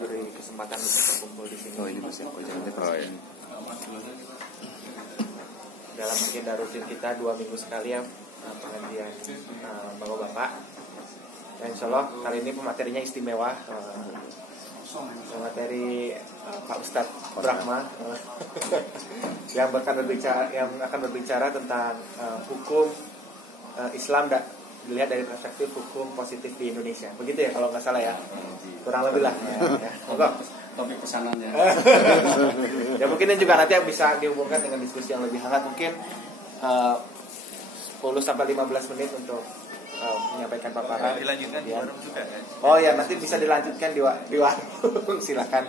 diberi kesempatan untuk berkumpul di sini. Oh ini Mas ya, jangan ya. Dalam agenda rutin kita 2 minggu sekali ya, pengajian bapak-bapak. Dan insya Allah kali ini pematerinya istimewa, materi Pak Ustadz Brahma yang akan berbicara tentang hukum Islam dilihat dari perspektif hukum positif di Indonesia. Begitu ya kalau nggak salah ya, kurang lebih lah. Ya. Topik pesanannya. Ya mungkin ini juga nanti bisa dihubungkan dengan diskusi yang lebih hangat, mungkin 10-15 menit untuk menyampaikan paparan. Dilanjutkan di warung juga kan? Oh ya, nanti bisa dilanjutkan di warung. Silakan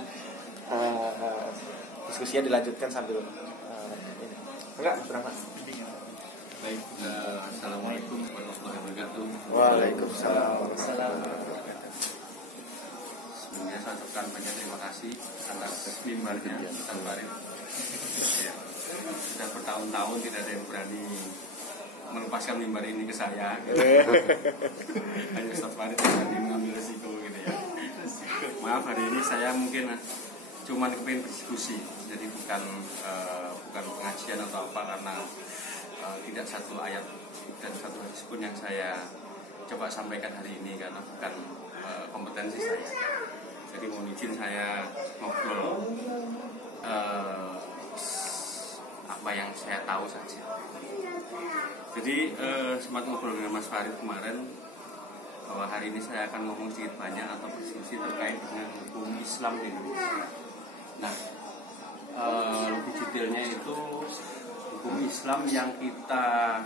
diskusinya dilanjutkan sambil ini. Enggak, Mas Rahmat. Baik, assalamualaikum warahmatullahi wabarakatuh. Waalaikumsalam. Sebelumnya saya ucapkan banyak terima kasih atas mimbarnya Ustaz Farid. Ya, sudah bertahun-tahun tidak ada yang berani melepaskan mimbar ini ke saya. Gitu. Hanya Ustaz Farid yang berani mengambil resiko gitu ya. Maaf, hari ini saya mungkin cuma kepingin berdiskusi, jadi bukan pengajian atau apa, karena tidak satu ayat dan satu hadis pun yang saya coba sampaikan hari ini karena bukan kompetensi saya. Jadi mohon izin saya ngobrol apa yang saya tahu saja. Jadi sempat ngobrol dengan Mas Farid kemarin bahwa hari ini saya akan ngomong sedikit banyak atau berdiskusi terkait dengan hukum Islam di Indonesia. Nah, lebih detailnya itu hukum Islam yang kita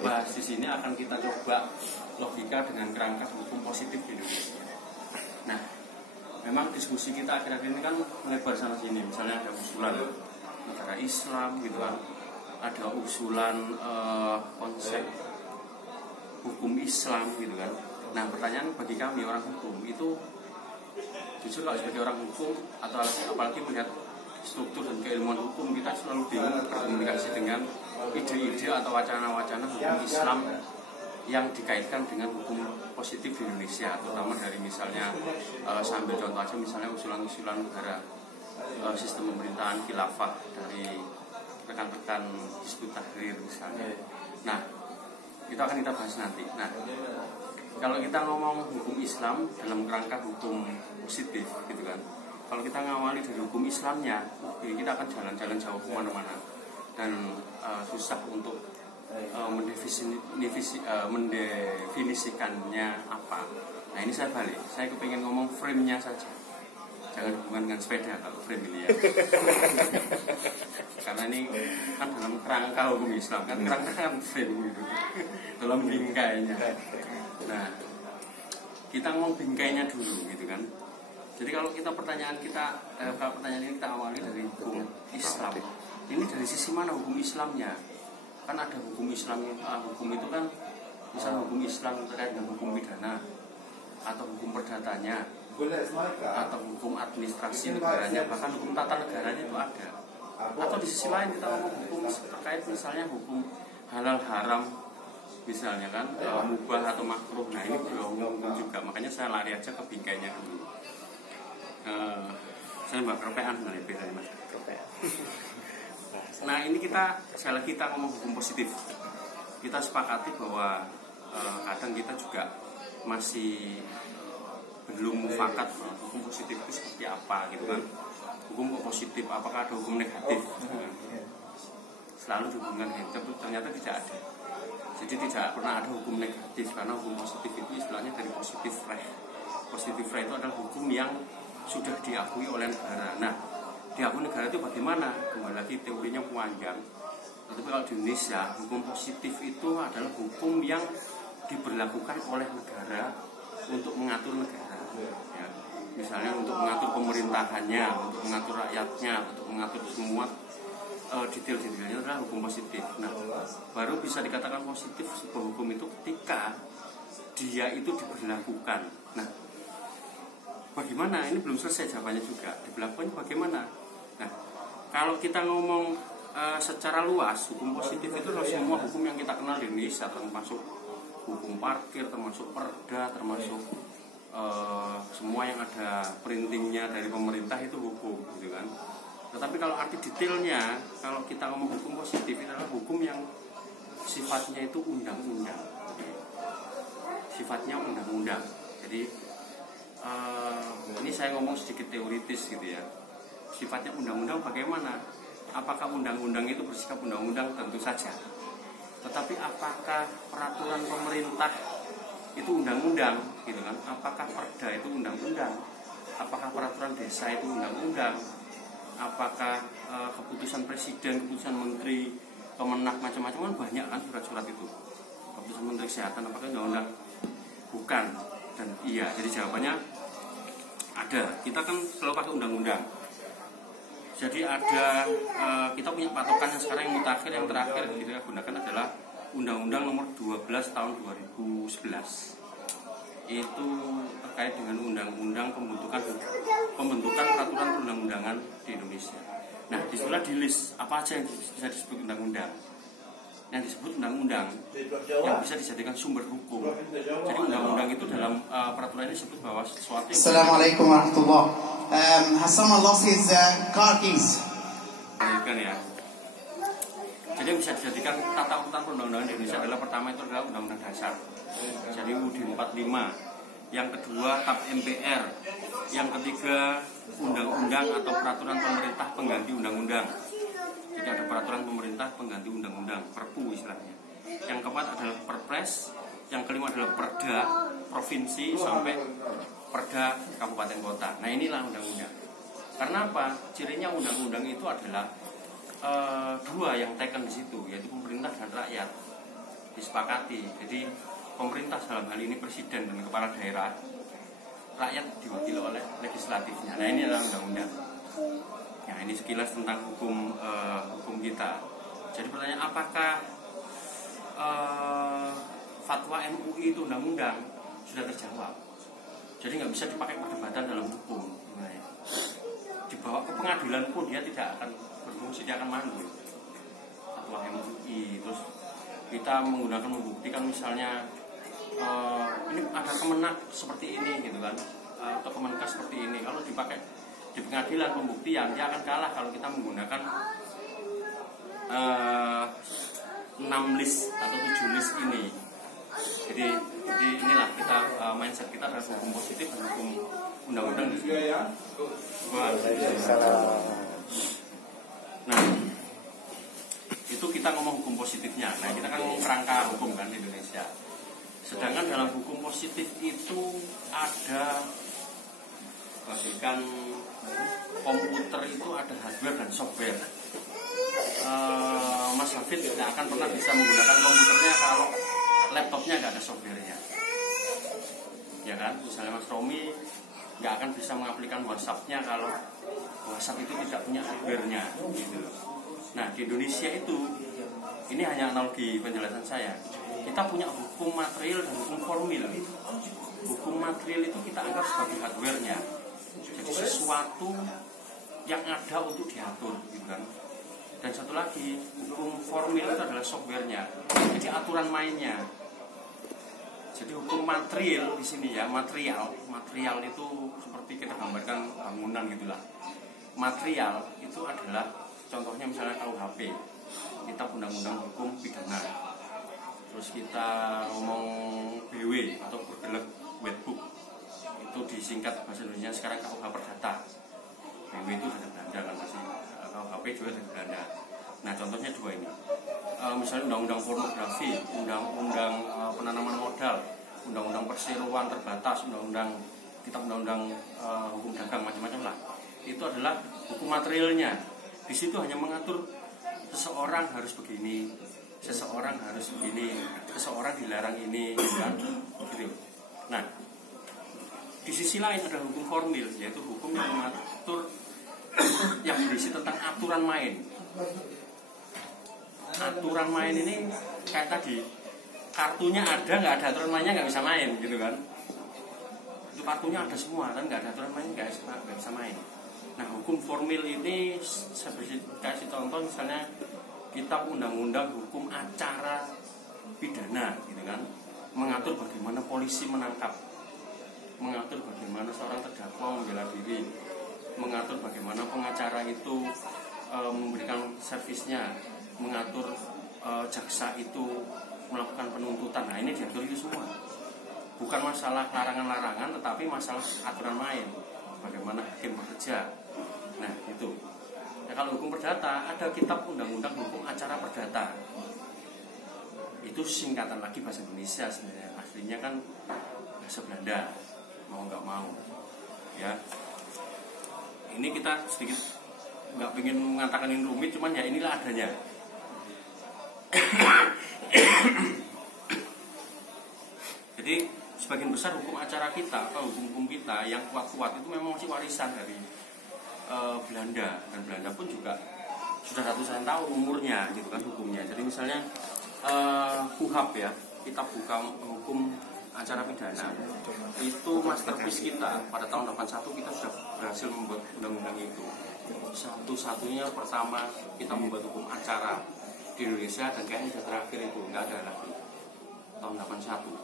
bahas di sini akan kita coba logika dengan kerangka hukum positif di Indonesia. Nah, memang diskusi kita akhir-akhir ini kan melebar sana sini. Misalnya ada usulan negara Islam gitu kan, ada usulan konsep hukum Islam gitu kan. Nah, pertanyaan bagi kami orang hukum itu, jujur kalau sebagai orang hukum atau apalagi melihat struktur dan keilmuan hukum, kita selalu bingung berkomunikasi dengan ide-ide atau wacana-wacana hukum Islam yang dikaitkan dengan hukum positif di Indonesia, terutama dari misalnya sambil contoh aja misalnya usulan-usulan negara sistem pemerintahan khilafah dari rekan-rekan Hizbut Tahrir misalnya. Nah, itu akan kita bahas nanti. Nah, kalau kita ngomong hukum Islam dalam kerangka hukum positif gitu kan, kalau kita ngawali dari hukum Islamnya, kita akan jalan-jalan jauh kemana-mana dan susah untuk mendefinisikannya apa. Nah, ini saya balik, saya kepingin ngomong frame-nya saja, jangan hubungan dengan sepeda kalau frame ini ya. Karena ini kan dalam kerangka hukum Islam kan, kerangka kan frame gitu, dalam bingkainya. Nah, kita ngomong bingkainya dulu gitu kan. Jadi kalau pertanyaan ini kita awali dari hukum Islam. Ini dari sisi mana hukum Islamnya? Kan ada hukum Islam, hukum itu kan misalnya hukum Islam terkait dengan hukum pidana atau hukum perdatanya atau hukum administrasi negaranya, bahkan hukum tata negaranya itu ada. Atau di sisi lain kita ngomong hukum terkait misalnya hukum halal haram misalnya kan, mubah atau makruh. Nah, ini hukum juga. Makanya saya lari aja ke bingkainya dulu. Saya mbak kerpean lebih dari mas kerpean. Nah, ini sekali lagi kita ngomong hukum positif. Kita sepakati bahwa kadang kita juga masih belum mufakat hukum positif itu seperti apa gitu kan. Hukum kok positif, apakah ada hukum negatif? Selalu dihubungkan negatif, ternyata tidak ada. Jadi tidak pernah ada hukum negatif, karena hukum positif itu istilahnya dari positif reh. Positif reh itu adalah hukum yang sudah diakui oleh negara. Nah, diakui negara itu bagaimana? Kembali lagi teorinya panjang. Tapi kalau di Indonesia, hukum positif itu adalah hukum yang diberlakukan oleh negara untuk mengatur negara. Ya. Misalnya untuk mengatur pemerintahannya, untuk mengatur rakyatnya, untuk mengatur semua detail-detailnya adalah hukum positif. Nah, baru bisa dikatakan positif sebuah hukum itu ketika dia itu diberlakukan. Nah, bagaimana? Ini belum selesai jawabannya juga. Diberlakukan bagaimana? Nah, kalau kita ngomong secara luas, hukum positif itu adalah semua hukum yang kita kenal di Indonesia, termasuk hukum parkir, termasuk perda, termasuk semua yang ada printingnya dari pemerintah itu hukum gitu kan. Tetapi kalau arti detailnya, kalau kita ngomong hukum positif, itu adalah hukum yang sifatnya itu undang-undang, sifatnya undang-undang. Jadi ini saya ngomong sedikit teoritis gitu ya. Sifatnya undang-undang bagaimana? Apakah undang-undang itu bersikap undang-undang? Tentu saja. Tetapi apakah peraturan pemerintah itu undang-undang gitu kan? Apakah perda itu undang-undang? Apakah peraturan desa itu undang-undang? Apakah keputusan presiden, keputusan menteri, Kemenak, macam-macam kan banyak kan surat-surat itu. Keputusan menteri kesehatan apakah undang-undang? Bukan dan iya. Jadi jawabannya ada. Kita kan selalu pakai undang-undang. Jadi ada kita punya patokan yang sekarang yang mutakhir, yang terakhir yang kita gunakan adalah Undang-Undang Nomor 12 Tahun 2011. Itu terkait dengan undang-undang pembentukan peraturan perundang-undangan di Indonesia. Nah, disitulah di list apa aja yang bisa disebut undang-undang. Yang disebut undang-undang yang bisa dijadikan sumber hukum. Jadi undang-undang itu dalam peraturan ini disebut bahwa sesuatu yang Assalamualaikum warahmatullahi wabarakatuh. Hassan lost his car keys. Kan ya. Jadi yang bisa dijadikan tata urutan perundang-undangan di Indonesia adalah pertama itu adalah Undang-Undang Dasar. Jadi UUD 45. Yang kedua TAP MPR. Yang ketiga undang-undang atau peraturan pemerintah pengganti undang-undang. Jadi ada peraturan pemerintah pengganti undang-undang, Perpu istilahnya. Yang keempat adalah Perpres. Yang kelima adalah Perda provinsi sampai Perda kabupaten kota. Nah, inilah undang-undang. Karena apa? Cirinya undang-undang itu adalah dua yang taken di situ, yaitu pemerintah dan rakyat disepakati. Jadi pemerintah dalam hal ini presiden dan kepala daerah, rakyat diwakili oleh legislatifnya. Nah, ini adalah undang-undang. Nah, ini sekilas tentang hukum kita. Jadi pertanyaan, apakah fatwa MUI itu undang-undang? Sudah terjawab. Jadi nggak bisa dipakai perdebatan dalam hukum. Dibawa ke pengadilan pun dia tidak akan berfungsi, dia akan mandul. Fatwa MUI. Terus kita menggunakan membuktikan misalnya ini ada Kemenak seperti ini gitu kan, atau Kemenkes seperti ini. Kalau dipakai di pengadilan pembuktian, dia akan kalah kalau kita menggunakan 6 list atau 7 list ini. Jadi inilah kita mindset kita adalah hukum positif dan hukum undang-undang di sini. Nah, itu kita ngomong hukum positifnya. Nah, kita kan ngomong kerangka hukum kan di Indonesia. Sedangkan dalam hukum positif itu ada bagikan komputer itu ada hardware dan software. Mas Hafid tidak akan pernah bisa menggunakan komputernya kalau laptopnya nggak ada softwarenya, ya kan? Misalnya Mas Romi nggak akan bisa mengaplikan WhatsApp-nya kalau WhatsApp itu tidak punya hardware-nya, gitu. Nah, di Indonesia itu, ini hanya analogi penjelasan saya. Kita punya hukum material dan hukum formil. Hukum material itu kita anggap sebagai hardware-nya. Jadi sesuatu yang ada untuk diatur, gitu kan. Dan satu lagi, hukum formil itu adalah software-nya. Jadi aturan mainnya. Jadi hukum material di sini ya, material itu seperti kita gambarkan bangunan gitulah. Material itu adalah contohnya misalnya KUHP. Kita undang-undang hukum pidana. Terus kita ngomong BW atau bergerak wetbook. Itu disingkat bahasa Indonesia sekarang KUH Perdata. BW itu dari Belanda kan masih. KUHP juga dari Belanda. Nah, contohnya dua ini. Misalnya undang-undang pornografi, undang-undang penanaman modal, undang-undang perseroan terbatas, undang-undang hukum dagang, macam-macam lah. Itu adalah hukum materialnya. Di situ hanya mengatur seseorang harus begini, seseorang harus begini, seseorang dilarang ini, kan? Gitu. Nah, di sisi lain ada hukum formil, yaitu hukum yang mengatur yang berisi tentang aturan main. Aturan main ini kayak tadi, kartunya ada, nggak ada aturan mainnya nggak bisa main, gitu kan? Itu kartunya ada semua, kan nggak ada aturan main nggak bisa main. Nah, hukum formil ini saya kasih contoh misalnya kitab undang-undang hukum acara pidana, gitu kan? Mengatur bagaimana polisi menangkap, mengatur bagaimana seorang mengatur bagaimana pengacara itu memberikan servisnya, mengatur jaksa itu melakukan penuntutan. Nah ini diatur itu semua. Bukan masalah larangan-larangan, tetapi masalah aturan main. Bagaimana hakim bekerja. Nah itu. Ya, kalau hukum perdata ada kitab undang-undang hukum acara perdata. Itu singkatan lagi bahasa Indonesia sebenarnya. Aslinya kan bahasa Belanda. Mau nggak mau. Ya. Ini kita sedikit nggak pengen mengatakan ini rumit, cuman ya inilah adanya. Jadi sebagian besar hukum acara kita atau hukum-hukum kita yang kuat-kuat itu memang masih warisan dari Belanda, dan Belanda pun juga sudah ratusan tahun umurnya gitu kan hukumnya. Jadi misalnya KUHAP ya, kitab hukum acara pidana itu masterpiece kita. Pada tahun 81 kita sudah berhasil membuat undang-undang itu. Satu-satunya pertama kita membuat hukum acara di Indonesia, dan kayaknya sudah terakhir itu, nggak ada lagi tahun 81.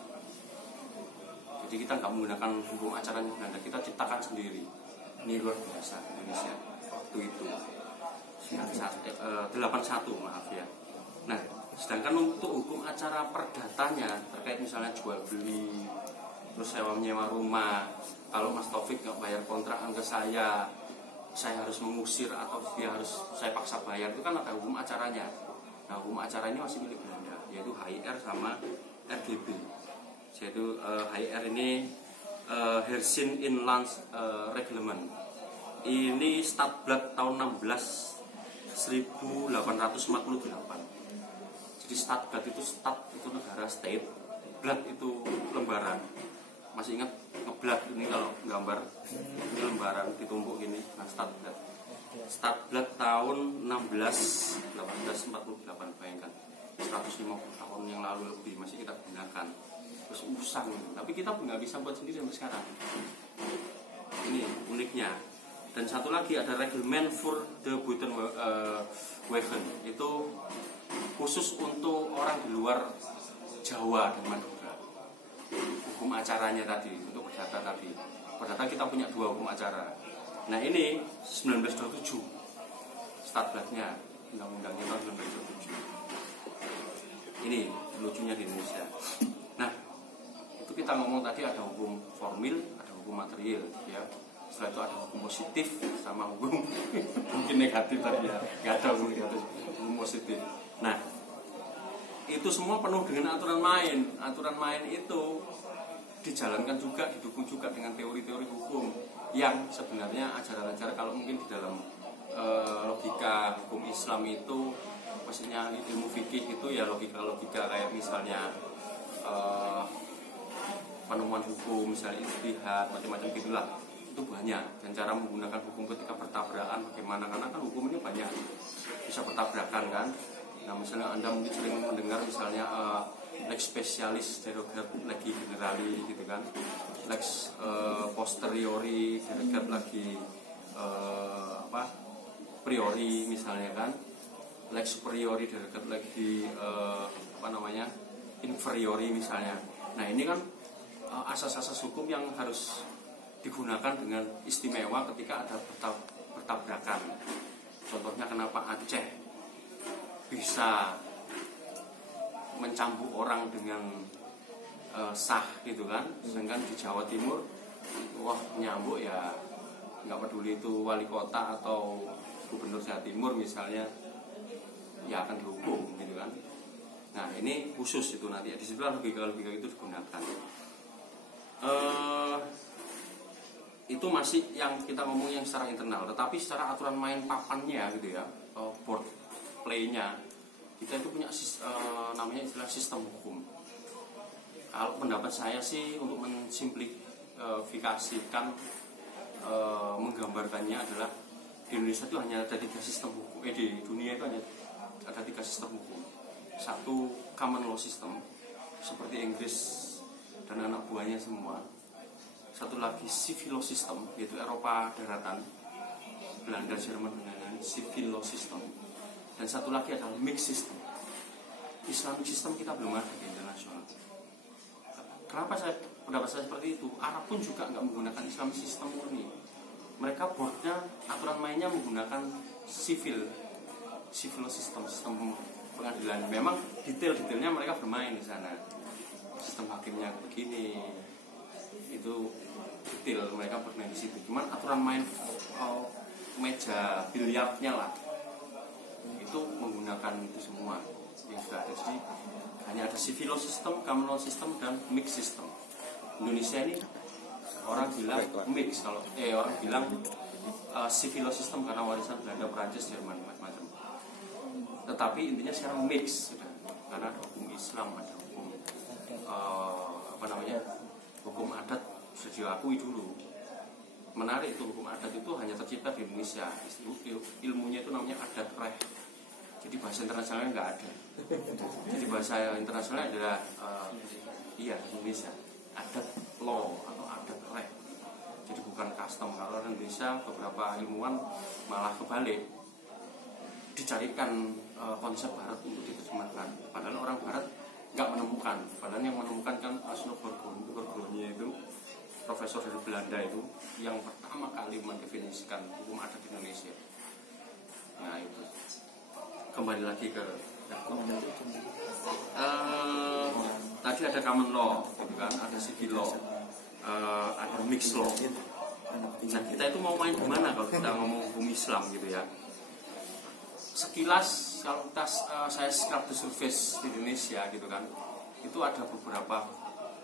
Jadi kita nggak menggunakan hukum acaranya Belanda, kita ciptakan sendiri. Ini luar biasa Indonesia waktu itu 81 maaf ya. Nah sedangkan untuk hukum acara perdatanya terkait misalnya jual beli, terus sewa menyewa rumah, kalau Mas Taufik nggak bayar kontrakan ke saya harus mengusir atau saya paksa bayar, itu kan ada hukum acaranya. Nah hukum acara ini masih milik Belanda, yaitu HIR sama RGB. Yaitu HIR ini Hersin Inland Reglement. Ini Stadblad tahun 1848. Jadi Stadblad itu itu negara, state, blad itu lembaran. Masih ingat ngeblad ini kalau gambar ini lembaran ditumpuk gini. Nah Stadblad. Stadblad tahun 1848, bayangkan 150 tahun yang lalu lebih masih kita gunakan. Terus usang, tapi kita nggak bisa buat sendiri sampai sekarang. Ini uniknya. Dan satu lagi ada Reglement für the Buitenwegen, itu khusus untuk orang di luar Jawa dan Madura. Hukum acaranya tadi untuk perdata tadi. Perdata kita punya 2 hukum acara. Nah ini 1927 Stadbladnya, undang-undangnya tahun 1927. Ini lucunya di Indonesia. Nah itu kita ngomong tadi ada hukum formil, ada hukum material ya. Setelah itu ada hukum positif sama hukum mungkin negatif tadi ya. Nggak ada hukum negatif, hukum positif. Nah itu semua penuh dengan aturan main. Aturan main itu dijalankan juga, didukung juga dengan teori-teori hukum yang sebenarnya ajaran-ajaran kalau mungkin di dalam logika hukum Islam itu, maksudnya ilmu fikih itu ya logika-logika kayak misalnya penemuan hukum, misalnya ijtihad, macam-macam gitulah, itu banyak. Dan cara menggunakan hukum ketika bertabrakan bagaimana, karena kan hukum ini banyak bisa bertabrakan kan. Nah misalnya Anda mungkin sering mendengar misalnya lex specialis derogat lagi generali gitu kan, lex posteriori derogat lagi priori misalnya kan, lex superiori derogat lagi inferiori misalnya. Nah ini kan asas-asas hukum yang harus digunakan dengan istimewa ketika ada bertabrakan. Contohnya kenapa Aceh bisa mencambuk orang dengan sah gitu kan, sedangkan di Jawa Timur wah nyambuk ya nggak peduli itu wali kota atau gubernur Jawa Timur misalnya, ya akan dihukum gitu kan. Nah ini khusus itu nanti di situ logika-logika itu digunakan. Itu masih yang kita ngomong yang secara internal, tetapi secara aturan main papannya gitu ya, board play-nya kita itu punya namanya istilah sistem hukum. Kalau pendapat saya sih untuk mensimplifikasikan menggambarkannya adalah di Indonesia itu hanya ada 3 sistem hukum, di dunia itu hanya ada 3 sistem hukum. Satu common law system seperti Inggris dan anak buahnya semua. Satu lagi civil law system, yaitu Eropa daratan, Belanda, Jerman dengan civil law system. Dan satu lagi adalah mixed system. Islamic system kita belum ada di internasional. Kenapa pendapat saya seperti itu? Arab pun juga nggak menggunakan Islamic system murni. mereka boardnya aturan mainnya menggunakan civil system pengadilan. Memang detailnya mereka bermain di sana. Sistem hakimnya begini, itu detail mereka bermain di situ. Cuman aturan main meja biliarnya lah itu menggunakan itu semua yang sudah ada. Jadi hanya ada civil system, common law system, dan mix system. Indonesia ini orang bilang mix, kalau orang bilang civil system karena warisan Belanda, Perancis, Jerman, macam-macam. Tetapi intinya sekarang mix sudah, karena ada hukum Islam, ada hukum hukum adat sudah diakui dulu. Menarik itu, hukum adat itu hanya tercipta di Indonesia. Ilmunya itu namanya adat reh. Jadi bahasa internasionalnya nggak ada. Jadi bahasa internasionalnya adalah Indonesia, adat law atau adat reh. Jadi bukan custom. Kalau orang Indonesia, beberapa ilmuwan malah kebalik, dicarikan konsep Barat untuk diterjemahkan. Padahal orang Barat nggak menemukan. Padahal yang menemukan kan Asno Borgonya itu, profesor dari Belanda itu, yang pertama kali mendefinisikan hukum adat Indonesia. Nah itu. Kembali lagi ke tadi ada common law, gitu kan, ada civil law, ada mixed law. Nah kita itu mau main kemana kalau kita ngomong hukum Islam gitu ya? Sekilas kalau saya scrub the surface di Indonesia gitu kan, itu ada beberapa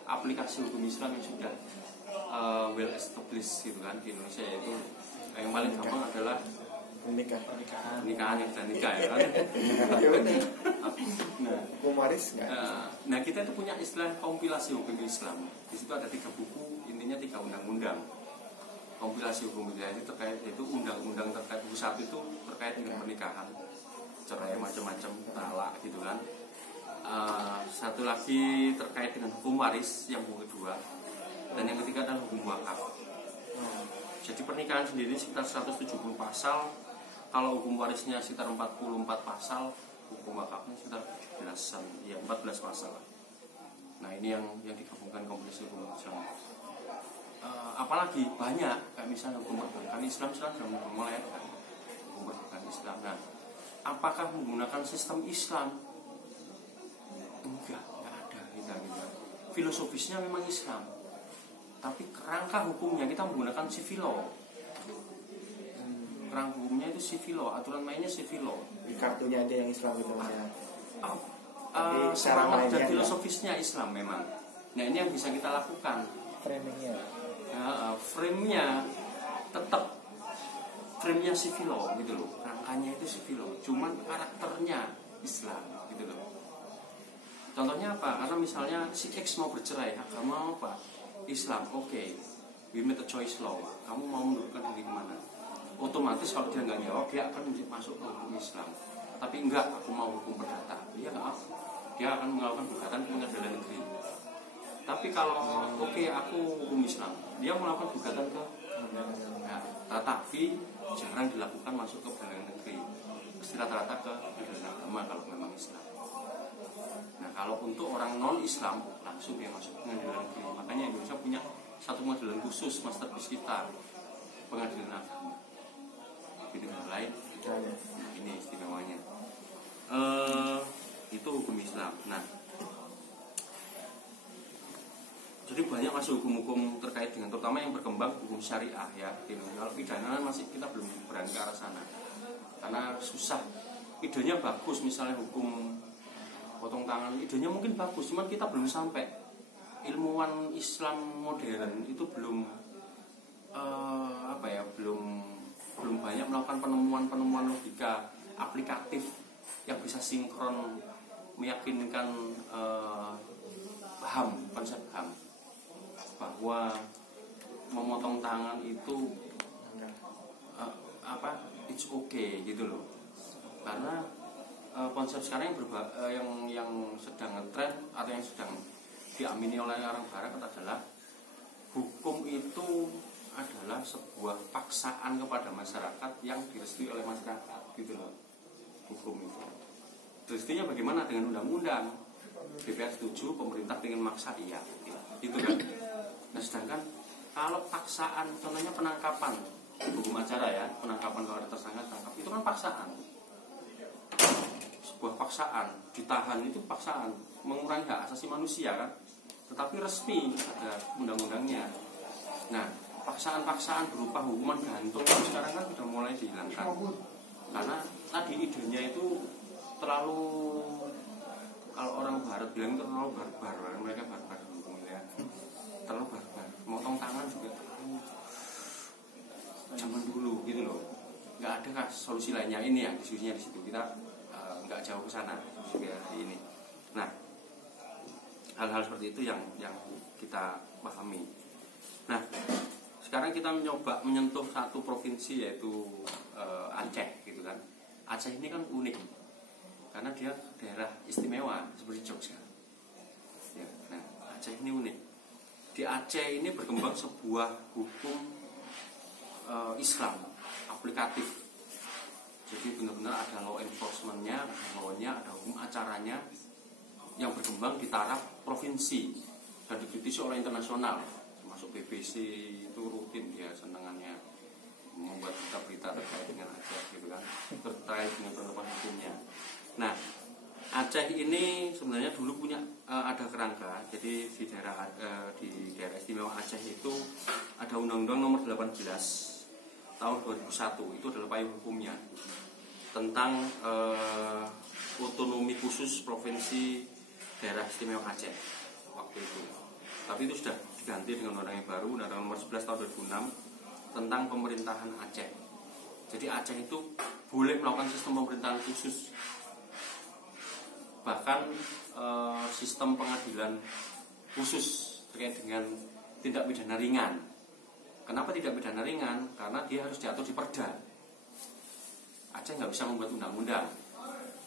aplikasi hukum Islam yang sudah well established gitu kan di Indonesia, yaitu yang paling gampang adalah pernikahan yang sudah nikah ya kan. Hukum waris nggak? Nah kita itu punya istilah kompilasi hukum Islam. Di situ ada 3 buku, intinya 3 undang-undang. Kompilasi hukum Islam itu terkait, yaitu undang-undang terkait buku 1 itu terkait dengan pernikahan, cerai macam-macam, talak gitu kan. Satu lagi terkait dengan hukum waris, yang buku kedua, dan yang ketiga adalah hukum wakaf. Jadi pernikahan sendiri sekitar 170 pasal, kalau hukum warisnya sekitar 44 pasal, hukum wakafnya sekitar 14 pasal. Nah ini yang digabungkan kompilasi hukum Islam. Apalagi banyak, kayak misalnya hukum perbankan Islam sudah mulai ada hukum perbankan Islam. Nah, apakah menggunakan sistem Islam? Enggak ada kita gitu. Filosofisnya memang Islam, tapi kerangka hukumnya kita menggunakan civil law. Kerangka hukumnya itu civil law, aturan mainnya civil law. Di kartunya aja yang Islam gitu mas ya. Semangat dan filosofisnya Islam memang. Nah ini yang bisa kita lakukan. Frame-nya tetap frame-nya civil law gitu loh. Rangkanya itu civil law, cuman karakternya Islam gitu loh. Contohnya apa? Karena misalnya si X mau bercerai, agama apa? Islam, oke. We made a choice law. Kamu mau mundurkan diri kemana? Otomatis kalau dia nggak jawab, dia akan masuk ke hukum Islam. Tapi enggak, aku mau hukum perdata. Dia nggak, dia akan melakukan gugatan ke pengadilan negeri. Tapi kalau aku hukum Islam, dia melakukan gugatan ke tapi jarang dilakukan masuk ke pengadilan negeri. Pasti rata-rata ke pengadilan agama kalau memang Islam. Nah kalau untuk orang non Islam langsung dia masuk ke pengadilan negeri. Makanya Indonesia punya satu pengadilan khusus, masterpiece kita, pengadilan agama. Di negara lain ini istimewanya. Itu hukum Islam. Nah, jadi banyak masuk hukum-hukum terkait dengan, terutama yang berkembang hukum syariah ya. Kalau pidana masih kita belum berani ke arah sana karena susah. Idenya bagus, misalnya hukum potong tangan, idenya mungkin bagus, cuman kita belum sampai. Ilmuwan Islam modern itu belum belum banyak melakukan penemuan logika aplikatif yang bisa sinkron meyakinkan konsep HAM bahwa memotong tangan itu it's okay gitu loh. Karena konsep sekarang yang sedang ngetren atau yang sedang diamini oleh orang barat adalah hukum itu adalah sebuah paksaan kepada masyarakat yang direstui oleh masyarakat gitu loh. Hukum itu restuinya bagaimana? Dengan undang-undang. DPR setuju, pemerintah ingin maksa, itu kan. Nah sedangkan kalau paksaan, contohnya penangkapan hukum acara ya, penangkapan kalau ada tersangka tangkap itu kan paksaan, sebuah paksaan, ditahan itu paksaan, mengurangi hak asasi manusia kan, tetapi resmi ada undang-undangnya. Nah, paksaan-paksaan berupa hukuman gantung sekarang kan sudah mulai dihilangkan, karena tadi idenya itu terlalu, kalau orang Barat bilang itu terlalu barbar, mereka barbar hukumnya, terlalu barbar, motong tangan juga terlalu zaman dulu gitu loh. Nggak ada kah solusi lainnya? Ini yang diskusinya di situ, kita nggak jauh ke sana juga hari ini. Nah, hal-hal seperti itu yang kita pahami. Nah, sekarang kita mencoba menyentuh satu provinsi yaitu Aceh gitu kan. Aceh ini kan unik karena dia daerah istimewa seperti Jogja. Ya, nah, Aceh ini unik. Di Aceh ini berkembang sebuah hukum Islam aplikatif. Jadi benar-benar ada law enforcement-nya, ada hukum acaranya yang berkembang di taraf provinsi dan dikritisi oleh internasional, termasuk BBC itu rutin dia senangannya membuat berita-berita terkait dengan Aceh gitu kan, terkait dengan penerapan hukumnya. Nah, Aceh ini sebenarnya dulu punya ada kerangka. Jadi di daerah istimewa Aceh itu ada Undang-Undang Nomor 18 tahun 2001, itu adalah payung hukumnya tentang otonomi khusus provinsi daerah istimewa Aceh waktu itu. Tapi itu sudah diganti dengan undang yang baru, Undang-Undang Nomor 11 tahun 2006 tentang pemerintahan Aceh. Jadi Aceh itu boleh melakukan sistem pemerintahan khusus, bahkan sistem pengadilan khusus terkait dengan tindak pidana ringan. Kenapa tidak pidana ringan? Karena dia harus diatur di perda. Aceh nggak bisa membuat undang-undang.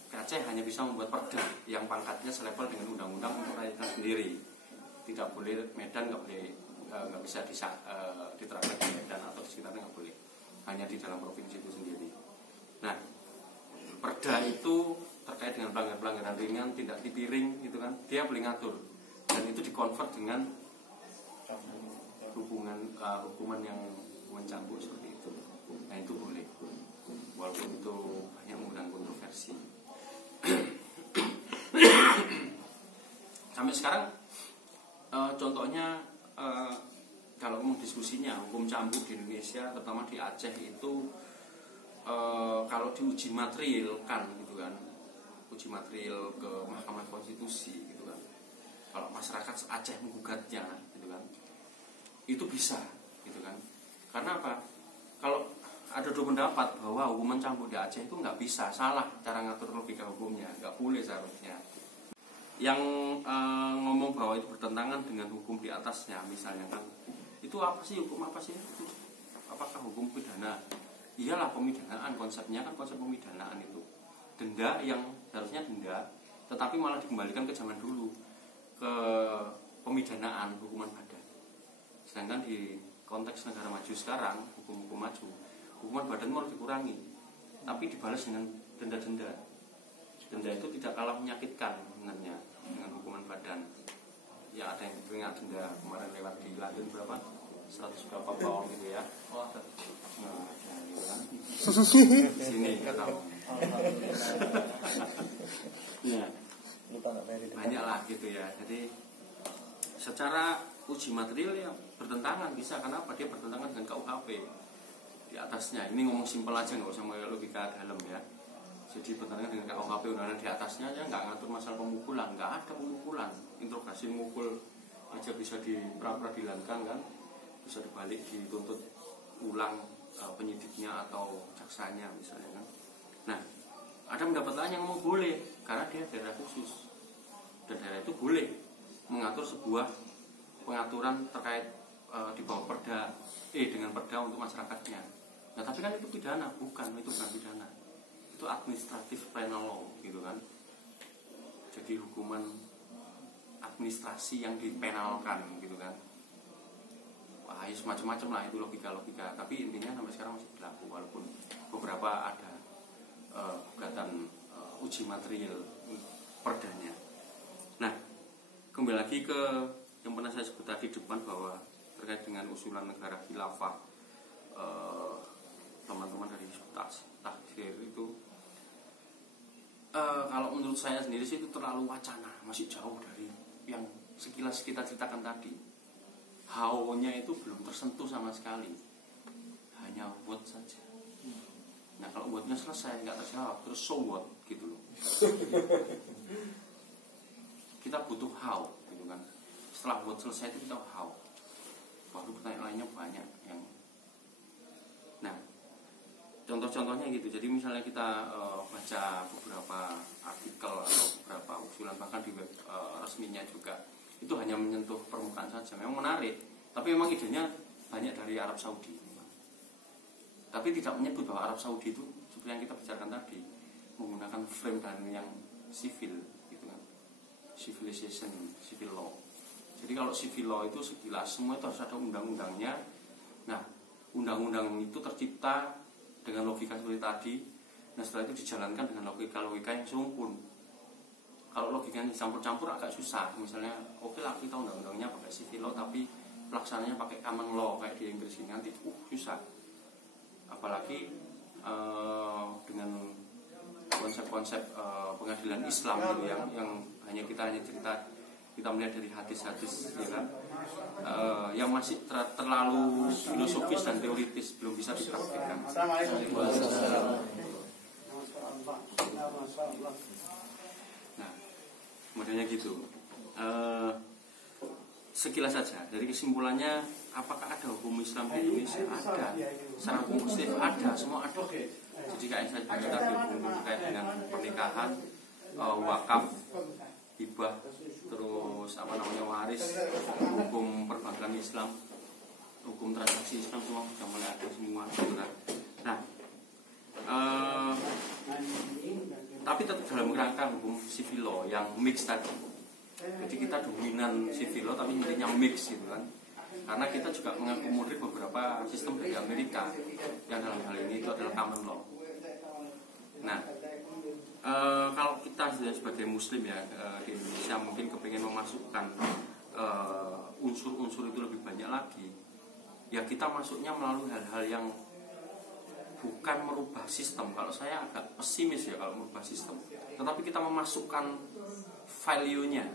Aceh hanya bisa membuat perda yang pangkatnya selevel dengan undang-undang untuk rakyatnya sendiri. Tidak boleh Medan, nggak bisa diterapkan di Medan atau di sekitarnya, nggak boleh. Hanya di dalam provinsi itu sendiri. Nah, perda itu terkait dengan pelanggaran ringan, tindak dipiring, gitu kan, dia boleh ngatur. Dan itu dikonvert dengan hukuman yang mencambuk seperti itu. Nah, itu boleh, walaupun itu banyak mengundang kontroversi. Sampai sekarang contohnya kalau mau diskusinya hukum cambuk di Indonesia, terutama di Aceh itu kalau diuji material kan gitu kan, uji material ke Mahkamah Konstitusi gitu kan, kalau masyarakat Aceh menggugatnya gitu kan, itu bisa gitu kan. Karena apa? Kalau ada dua pendapat bahwa hukuman cambuk di Aceh itu nggak bisa, salah cara ngatur logika hukumnya, nggak boleh seharusnya. Yang ngomong bahwa itu bertentangan dengan hukum di atasnya, misalnya kan, itu apa sih, hukum apa sih itu? Apakah hukum pidana? Iyalah, pemidanaan, konsepnya kan konsep pemidanaan itu denda yang harusnya denda, tetapi malah dikembalikan ke zaman dulu, ke pemidanaan, hukuman badan. Sedangkan di konteks negara maju sekarang, hukum-hukum maju, hukuman badan malah dikurangi, tapi dibalas dengan denda-denda. Denda itu tidak kalah menyakitkan sebenarnya dengan hukuman badan. Ya, ada yang teringat denda kemarin lewat di London berapa? 100 berapa pound gitu ya. Nah, gitu kan. Di sini nggak tahu. Ya, banyak lah gitu ya. Jadi secara uji material ya bertentangan bisa. Kenapa? Dia bertentangan dengan KUHP di atasnya. Ini ngomong simpel aja, nggak usah logika dalam ya. Jadi bertentangan dengan KUHP undang-undang di atasnya aja nggak ngatur masalah pemukulan, nggak ada pemukulan. Interogasi mukul aja bisa diperadilankan kan, bisa dibalik dituntut ulang penyidiknya atau jaksanya misalnya kan. Nah, ada pendapat lain yang ngomong boleh karena dia daerah khusus dan daerah itu boleh mengatur sebuah pengaturan terkait di bawah perda dengan perda untuk masyarakatnya. Nah, tapi kan itu pidana, bukan, itu bukan pidana, itu administratif penal law gitu kan. Jadi hukuman administrasi yang dipenalkan gitu kan. Wah, ya semacam-macam lah itu logika-logika. Tapi intinya sampai sekarang masih berlaku walaupun beberapa ada gugatan uji material perdanya. Nah, kembali lagi ke yang pernah saya sebut tadi depan bahwa terkait dengan usulan negara khilafah terutama dari taksir itu kalau menurut saya sendiri sih itu terlalu wacana, masih jauh dari yang sekilas kita ceritakan tadi. How-nya itu belum tersentuh sama sekali, hanya what saja. Nah kalau what-nya selesai nggak terjawab, terus so what gitu loh. Kita butuh how gitu kan. Setelah what selesai itu kita how, baru pertanyaan lainnya banyak yang. Nah contoh-contohnya gitu. Jadi misalnya kita baca beberapa artikel atau beberapa usulan bahkan di web resminya juga, itu hanya menyentuh permukaan saja. Memang menarik, tapi memang idenya banyak dari Arab Saudi. Tapi tidak menyebut bahwa Arab Saudi itu seperti yang kita bicarakan tadi, menggunakan frame dan yang civil gitu kan. Civilization, civil law. Jadi kalau civil law itu sekilas semua itu harus ada undang-undangnya. Nah, undang-undang itu tercipta dengan logika seperti tadi. Nah setelah itu dijalankan dengan logika-logika yang serumpun. Kalau logikanya dicampur-campur agak susah. Misalnya oke lah kita undang-undangnya pakai civil law, tapi pelaksananya pakai common law kayak di Inggris ini, nanti susah. Apalagi dengan konsep-konsep pengadilan Islam gitu, yang hanya cerita, kita melihat dari hadis-hadis ya kan, yang masih terlalu filosofis dan teoritis, belum bisa dipraktikkan. Nah, modelnya gitu. Sekilas saja dari kesimpulannya, apakah ada hukum Islam di Indonesia? Ada. Secara konsep ada, semua ada. Jadi kayak saya bilang tadi, hukum terkait dengan pernikahan, wakaf, hibah, terus waris, hukum perbankan Islam, hukum transaksi Islam, semua sudah mulai ada semua gitu kan. Nah, tapi tetap dalam kerangka hukum civil law yang mix tadi. Jadi kita dominan civil law tapi intinya mix gitu kan. Karena kita juga mengakomodir beberapa sistem dari Amerika yang dalam hal ini itu adalah common law. Nah, kalau kita sebagai Muslim ya di Indonesia mungkin kepingin memasukkan unsur-unsur itu lebih banyak lagi, ya kita masuknya melalui hal-hal yang bukan merubah sistem. Kalau saya agak pesimis ya kalau merubah sistem, tetapi kita memasukkan value-nya.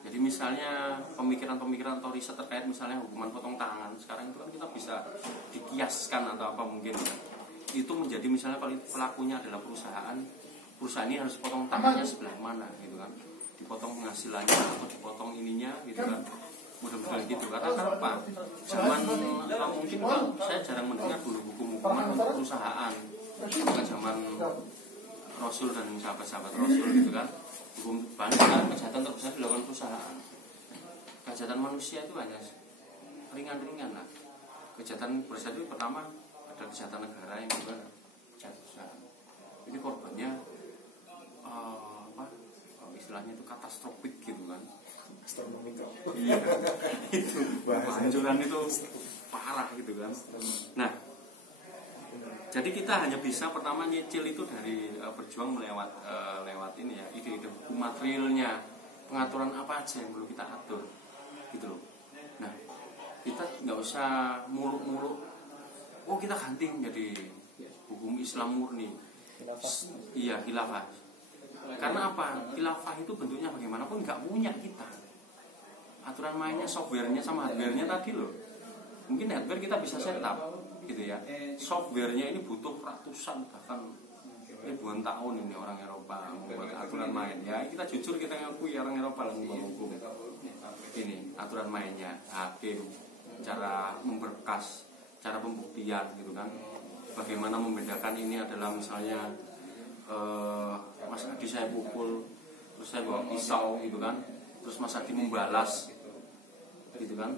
Jadi misalnya pemikiran-pemikiran atau riset terkait misalnya hukuman potong tangan, sekarang itu kan kita bisa dikiaskan atau apa mungkin ya. Itu menjadi misalnya kalau pelakunya adalah perusahaan ini harus potong tangannya sebelah mana gitu kan, dipotong penghasilannya atau dipotong ininya gitu kan, mudah-mudahan gitu. Karena apa, zaman mungkin kalau saya jarang mendengar dulu hukuman untuk perusahaan, bukan zaman Rasul dan sahabat-sahabat Rasul gitu kan. Hukum banyak kejahatan terbesar dilakukan perusahaan. Kejahatan manusia itu hanya ringan-ringan lah. Kejahatan bersatu itu pertama ada kejahatan negara yang juga kejahatan besar. Jadi korbannya istilahnya itu katastrofik gitu kan. Iya, itu kehancuran itu parah gitu kan. Nah, jadi kita hanya bisa pertama nyicil itu dari berjuang lewat ini ya, ide-ide hukum materialnya, pengaturan apa aja yang perlu kita atur gitu loh. Nah, kita nggak usah muluk-muluk, oh kita ganti menjadi hukum Islam murni. Iya, khilafah. Karena apa? Khilafah itu bentuknya bagaimanapun nggak punya kita. Aturan mainnya, softwarenya sama hardwarenya tadi loh. Mungkin hardware kita bisa setup gitu ya. Softwarenya ini butuh ratusan bahkan ribuan tahun ini orang Eropa membuat aturan main. Ya kita jujur, kita ngakui orang Eropa lah membuat hukum. Ini aturan mainnya, hakim, cara memberkas, cara pembuktian gitu kan. Bagaimana membedakan ini adalah misalnya Mas Adi saya pukul, terus saya bawa pisau gitu kan, terus Mas Adi membalas gitu kan,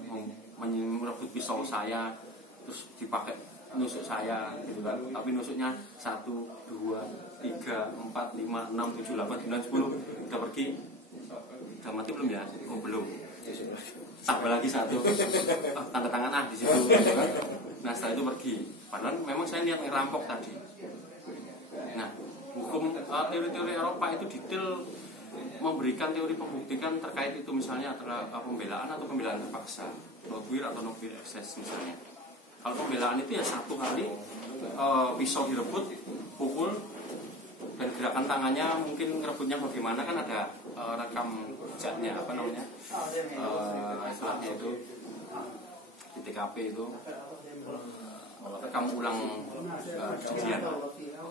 merebut pisau saya, terus dipakai nusuk saya gitu kan, tapi nusuknya 1, 2, 3, 4, 5, 6, 7, 8, 9, 10 udah pergi. Udah mati belum ya? Oh belum. Tambah lagi 1, tanda tangan di situ gitu kan. Nah setelah itu pergi. Padahal memang saya lihat ngerampok tadi. Nah, hukum teori-teori Eropa itu detail memberikan teori pembuktikan terkait itu, misalnya adalah pembelaan atau pembelaan terpaksa, no will atau no will excess misalnya. Kalau pembelaan itu ya satu kali pisau direbut, pukul, dan gerakan tangannya mungkin ngerebutnya bagaimana, kan ada rekam jejaknya, apa namanya, istilahnya itu di TKP itu rekam ulang kejadian.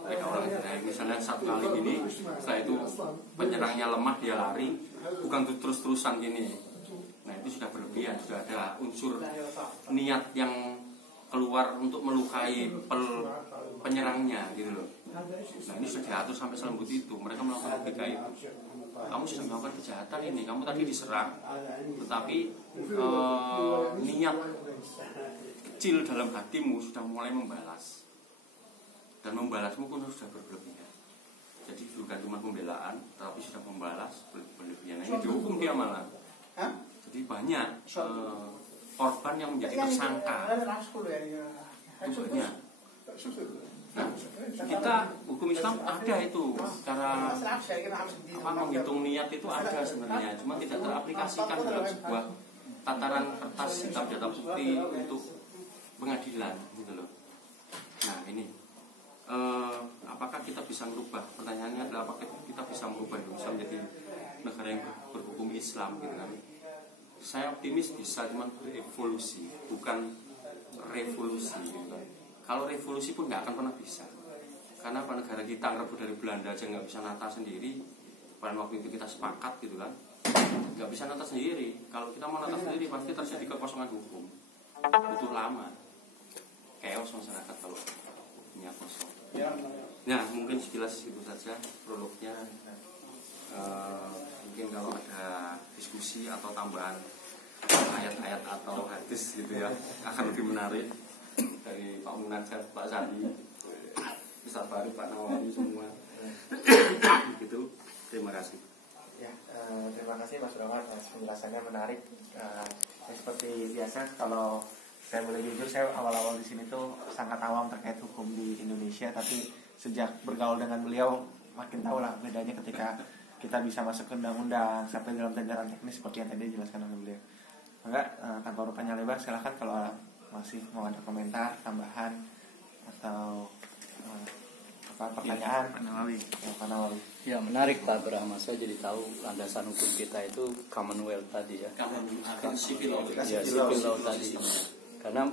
Rekam ulang kejadian. Misalnya satu kali gini, setelah itu penyerangnya lemah, dia lari, bukan terus-terusan gini. Nah itu sudah berlebihan, sudah ada unsur niat yang keluar untuk melukai penyerangnya gitu loh. Nah ini sudah diatur sampai selembut itu. Mereka melakukan logika itu. Kamu sudah melakukan kejahatan ini, kamu tadi diserang, tetapi niat kecil dalam hatimu sudah mulai membalas, dan membalasmu pun sudah berlebihan. Jadi bukan cuma pembelaan, tapi sudah membalas berlebihan. Nah, ini dihukum dia malah. Jadi banyak korban yang menjadi tersangka. Banyak. Nah, kita hukum Islam ada itu cara menghitung niat itu ada sebenarnya, cuma tidak teraplikasikan dalam sebuah tataran kertas hitam di atas putih untuk pengadilan gitu loh. Nah ini apakah kita bisa merubah? Pertanyaannya adalah apakah kita bisa merubah Indonesia menjadi negara yang berhukum Islam gitu kan? Saya optimis bisa, cuma berevolusi, bukan revolusi gitu kan. Kalau revolusi pun nggak akan pernah bisa, karena apa, negara kita ngerebut dari Belanda aja nggak bisa nata sendiri. Pada waktu itu kita sepakat gitu kan, nggak bisa nata sendiri. Kalau kita mau nata sendiri pasti terjadi kekosongan hukum, butuh lama, chaos masyarakat kalau punya kosong. Nah mungkin sekilas itu saja prolognya. Mungkin kalau ada diskusi atau tambahan ayat-ayat atau hadis gitu ya, akan lebih menarik dari Pak Munajat, Pak Sandi, Ustaz Farid, Pak Nawawi semua. Gitu. Terima kasih. Ya, terima kasih Mas Rahmat, penjelasannya menarik. Seperti biasa, kalau saya boleh jujur, saya awal-awal di sini tuh sangat awam terkait hukum di Indonesia, tapi sejak bergaul dengan beliau makin tahu lah bedanya ketika kita bisa masuk ke undang-undang sampai dalam jajaran teknis seperti yang tadi dijelaskan oleh beliau. Enggak, tanpa berpanjang lebar, silahkan kalau masih mau ada komentar, tambahan atau pertanyaan. Pak Nawawi. Pak Nawawi. Ya menarik Pak Brahma, saya jadi tahu landasan hukum kita itu Commonwealth tadi ya. Civil law. Ya, civil law tadi. Karena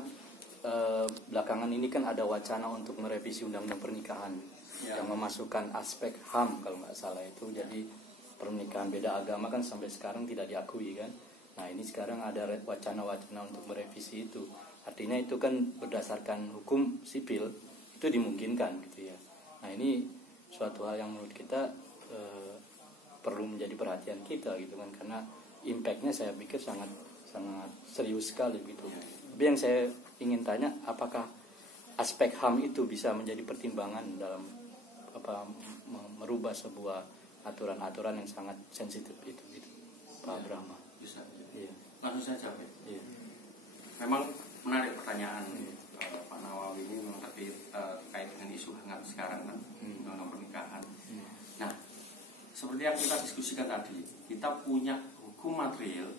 belakangan ini kan ada wacana untuk merevisi undang-undang pernikahan yang memasukkan aspek HAM kalau nggak salah itu. Jadi pernikahan beda agama kan sampai sekarang tidak diakui kan. Nah ini sekarang ada wacana-wacana untuk merevisi itu. Artinya itu kan berdasarkan hukum sipil itu dimungkinkan gitu ya. Nah ini suatu hal yang menurut kita perlu menjadi perhatian kita gitu kan, karena impactnya saya pikir sangat serius sekali gitu. Tapi yang saya ingin tanya, apakah aspek HAM itu bisa menjadi pertimbangan dalam merubah sebuah aturan-aturan yang sangat sensitif itu gitu, Pak Brahma? Bisa. Iya. Langsung saya jawab. Iya. Memang menarik pertanyaan Pak Nawawi ini, memang terkait dengan isu hangat sekarang kan, undang-undang pernikahan. Nah, seperti yang kita diskusikan tadi, kita punya hukum material,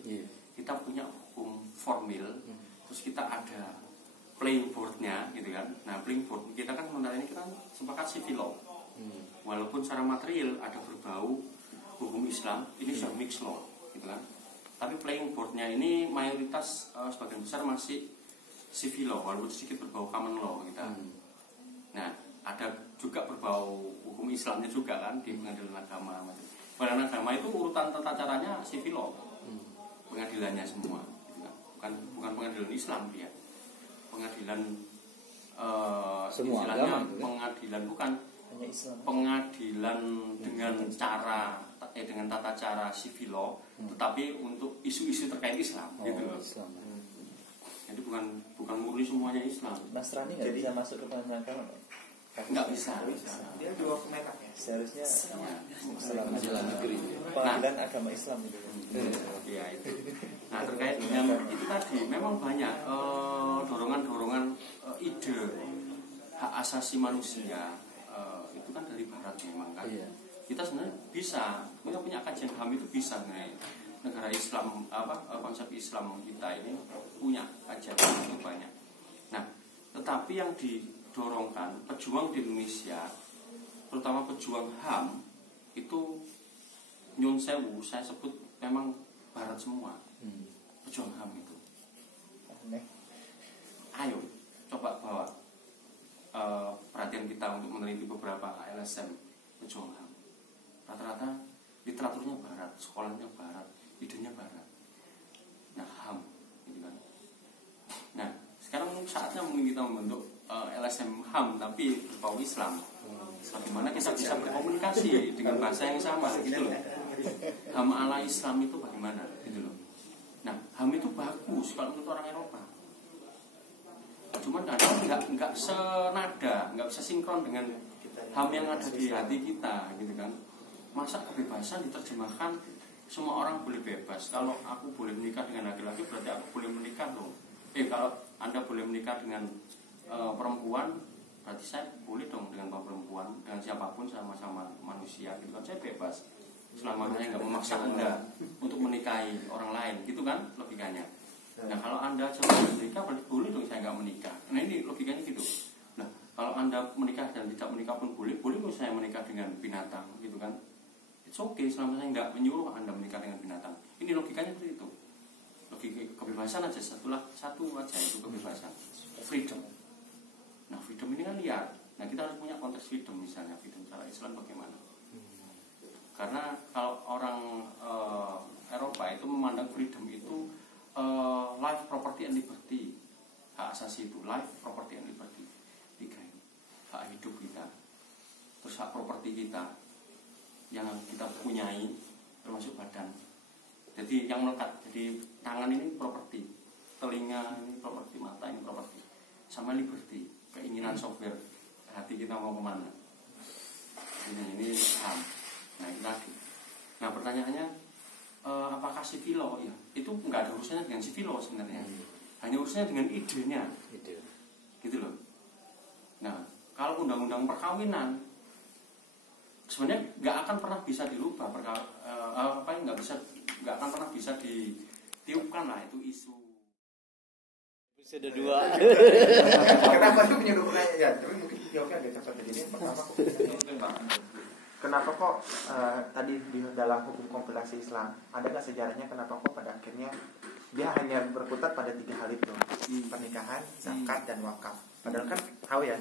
kita punya hukum formil, terus kita ada playing boardnya gitu kan. Nah playing board kita kan sementara ini kita sepakat civil law, walaupun secara material ada berbau hukum Islam, ini sudah mixed law gitu kan. Tapi playing boardnya ini mayoritas sebagian besar masih civil law, walaupun sedikit berbau common law kita. Nah ada juga berbau hukum Islamnya juga kan di pengadilan agama. Pengadilan agama itu urutan tata caranya civil law, pengadilannya semua gitu kan. Bukan pengadilan Islam dia, pengadilan semua istilahnya agama, pengadilan bukan pengadilan dengan cara dengan tata cara civil law, tetapi untuk isu-isu terkait Islam gitu loh. Jadi bukan murni semuanya Islam. Nasrani nggak bisa masuk ke pengadilan agama? Nggak bisa. Dia dua pemetak ya. Seharusnya Pengadilan negeri. pengadilan agama Islam gitu. Iya itu. Nah terkait dengan itu tadi, memang banyak dorongan-dorongan ide hak asasi manusia itu kan dari Barat memang kan. Iya. Kita sebenarnya bisa, kita punya kajian HAM itu bisa nih. Negara Islam konsep Islam kita ini punya kajian itu banyak. Nah tetapi yang didorongkan pejuang di Indonesia, terutama pejuang HAM itu nyun sewu, saya sebut memang barat semua. Pejuang HAM itu. Ayo coba bawa perhatian kita untuk meneliti beberapa LSM pejuang HAM. Rata-rata literaturnya barat, sekolahnya barat, idenya barat. Nah, HAM gitu kan. Nah, sekarang saatnya mungkin kita membentuk LSM HAM tapi berbau Islam. Bagaimana kita bisa berkomunikasi dengan bahasa yang sama gitu loh. HAM ala Islam itu bagaimana gitu loh. Nah, HAM itu bagus kalau untuk orang Eropa. Cuman kadang nggak senada, nggak bisa sinkron dengan HAM yang ada di hati kita gitu kan. Masa kebebasan diterjemahkan semua orang boleh bebas. Kalau aku boleh menikah dengan laki-laki berarti aku boleh menikah dong. Kalau Anda boleh menikah dengan perempuan, berarti saya boleh dong dengan perempuan, dengan siapapun sama-sama manusia gitu kan. Saya bebas selama saya nggak memaksa Anda untuk menikahi orang lain gitu kan logikanya. Nah, kalau Anda coba menikah berarti boleh dong saya nggak menikah. Nah, ini logikanya gitu. Nah, kalau Anda menikah dan tidak menikah pun boleh dong saya menikah dengan binatang gitu kan. It's okay selama saya nggak menyuruh Anda menikah dengan binatang. Ini logikanya seperti itu. Logika kebebasan aja satu aja itu kebebasan. Freedom. Nah, freedom ini kan liar. Nah, kita harus punya konteks freedom misalnya. Freedom cara Islam bagaimana? Karena kalau orang Eropa itu memandang freedom itu life, property, and liberty. Hak asasi itu life, property, and liberty. 3 ini. Hak hidup kita. Terus hak properti kita yang kita punyai termasuk badan. Jadi yang melekat. Jadi tangan ini properti, telinga ini properti, mata ini properti. Sama liberty, keinginan software hati kita mau kemana. Ini HAM. Nah, itu lagi. Nah, pertanyaannya apakah sivilo? Ya, itu nggak ada urusannya dengan sivilo sebenarnya. Hanya urusannya dengan idenya. Gitu loh. Nah, kalau undang-undang perkawinan sebenarnya nggak akan pernah bisa dirubah, nggak akan pernah bisa ditiupkan lah itu isu. Sudah 2. Kenapa tuh punya 2 pertanyaan ya? Tapi mungkin jawabnya agak cepat. Jadi pertama kenapa kok tadi di dalam hukum kompilasi Islam ada nggak sejarahnya kenapa kok pada akhirnya dia hanya berkutat pada 3 hal itu, pernikahan, zakat, dan wakaf. Padahal kan tahu ya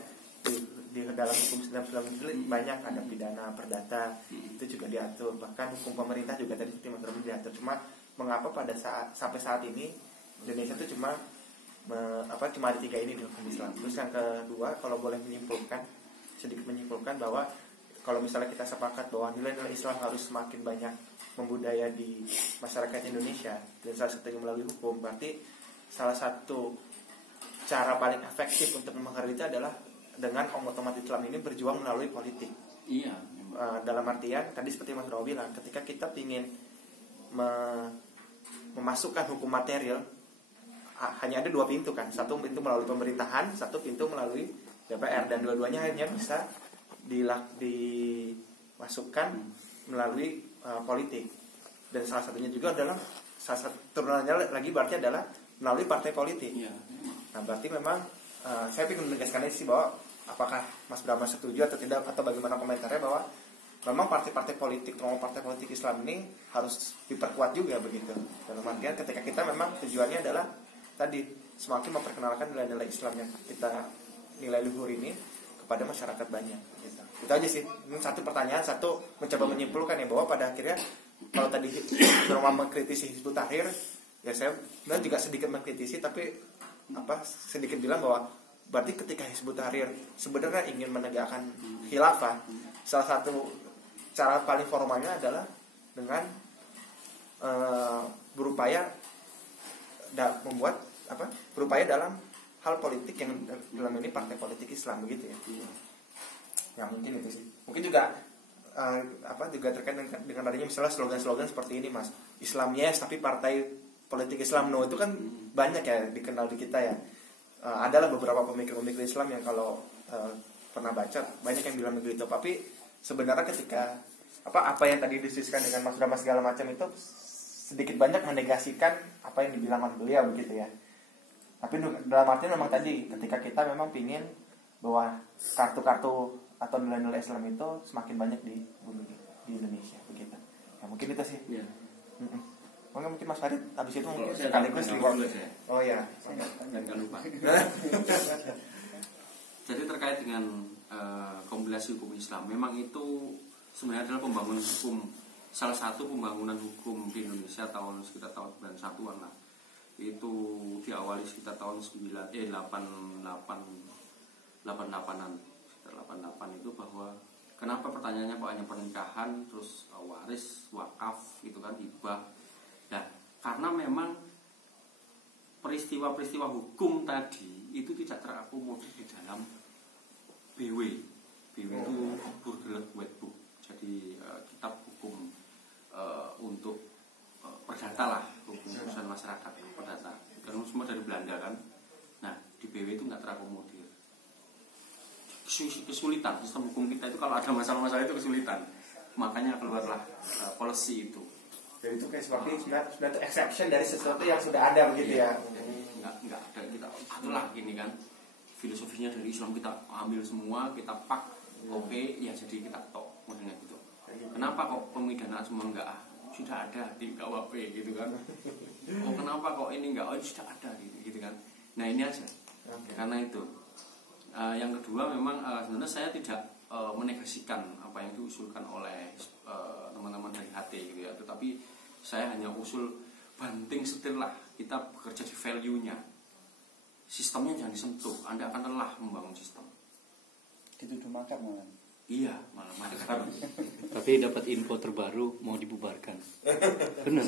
di dalam hukum Islam itu banyak ada pidana, perdata itu juga diatur, bahkan hukum pemerintah juga tadi seperti Mas Romi diatur. Cuma mengapa sampai saat ini Indonesia itu cuma ada 3 ini di hukum Islam. Terus yang kedua, kalau boleh sedikit menyimpulkan bahwa kalau misalnya kita sepakat bahwa nilai-nilai Islam harus semakin banyak membudaya di masyarakat Indonesia dan salah satunya melalui hukum, berarti salah satu cara paling efektif untuk mempengaruhi itu adalah dengan umat Islam ini berjuang melalui politik. Iya. Dalam artian tadi seperti Mas Rawi bilang, ketika kita ingin memasukkan hukum material, hanya ada 2 pintu kan, satu pintu melalui pemerintahan, satu pintu melalui DPR, dan dua-duanya hanya bisa dimasukkan melalui politik. Dan salah satunya juga adalah turunannya lagi berarti adalah melalui partai politik. Iya. Nah, berarti memang saya ingin menegaskan sih bahwa apakah Mas Brahma setuju atau tidak, atau bagaimana komentarnya bahwa memang partai-partai politik, terutama partai politik Islam ini harus diperkuat juga begitu. Dalam artian ketika kita memang tujuannya adalah tadi semakin memperkenalkan nilai-nilai Islam yang kita nilai luhur ini kepada masyarakat banyak. Gitu. Itu aja sih. Ini satu pertanyaan, satu mencoba menyimpulkan ya bahwa pada akhirnya kalau tadi Brahma mengkritisi Hizbut Tahrir, ya saya juga sedikit mengkritisi, tapi sedikit bilang bahwa berarti ketika Hizbut Tahrir sebenarnya ingin menegakkan khilafah, salah satu cara paling formalnya adalah dengan berupaya berupaya dalam hal politik yang dalam ini partai politik Islam begitu ya. Ya mungkin itu sih. Mungkin juga juga terkait dengan adanya misalnya slogan-slogan seperti ini Mas. Islam yes tapi partai politik Islam no, itu kan banyak ya dikenal di kita ya. Adalah beberapa pemikir-pemikir Islam yang kalau pernah baca banyak yang bilang begitu. Tapi sebenarnya ketika apa yang tadi diskusikan dengan Mas Brahma segala macam itu sedikit banyak menegasikan apa yang dibilang beliau begitu ya. Tapi dalam artian memang tadi ketika kita memang pingin bahwa kartu-kartu atau nilai-nilai Islam itu semakin banyak di bumi di Indonesia begitu. Ya mungkin itu sih. Iya. Mungkin Mas Farid habis itu mungkin Saya sekaligus tambahkan reward. dulu aja. Oh ya. Jangan lupa. Jadi terkait dengan kompilasi hukum Islam, memang itu sebenarnya adalah pembangunan hukum, salah satu pembangunan hukum di Indonesia sekitar tahun 91-an lah. Itu diawali sekitar tahun 88-an, sekitar 88 itu, bahwa kenapa pertanyaannya kok hanya pernikahan, terus waris, wakaf, gitu kan, hibah. Nah, karena memang peristiwa-peristiwa hukum tadi itu tidak terakomodir di dalam BW. BW itu Burgerlijk Wetboek. Jadi kitab hukum untuk perdata lah, hukum urusan masyarakat, perdata. Karena semua dari Belanda kan. Nah, di BW itu nggak terakomodir. Kesulitan sistem hukum kita itu, kalau ada masalah-masalah itu kesulitan. Makanya keluarlah policy itu. Jadi itu kayak sebenarnya exception dari sesuatu yang sudah ada begitu ya. Jadi nggak ada, kita itulah gini kan. Filosofinya dari Islam kita ambil semua, kita pak, oke, ya jadi kita tok modelnya gitu. Kenapa kok pemidanaan semua enggak sudah ada di KUHP gitu kan? Oh kenapa kok ini enggak? Oh sudah ada gitu kan? Nah ini aja. Karena itu. Yang kedua memang sebenarnya saya tidak menegasikan apa yang diusulkan oleh teman-teman dari HT gitu ya. Tetapi saya hanya usul banting setir lah, kita bekerja di value-nya. Sistemnya jangan disentuh, Anda akan lelah membangun sistem. Dituduh makar malah. Iya, malah makar. Tapi dapat info terbaru mau dibubarkan. Benar.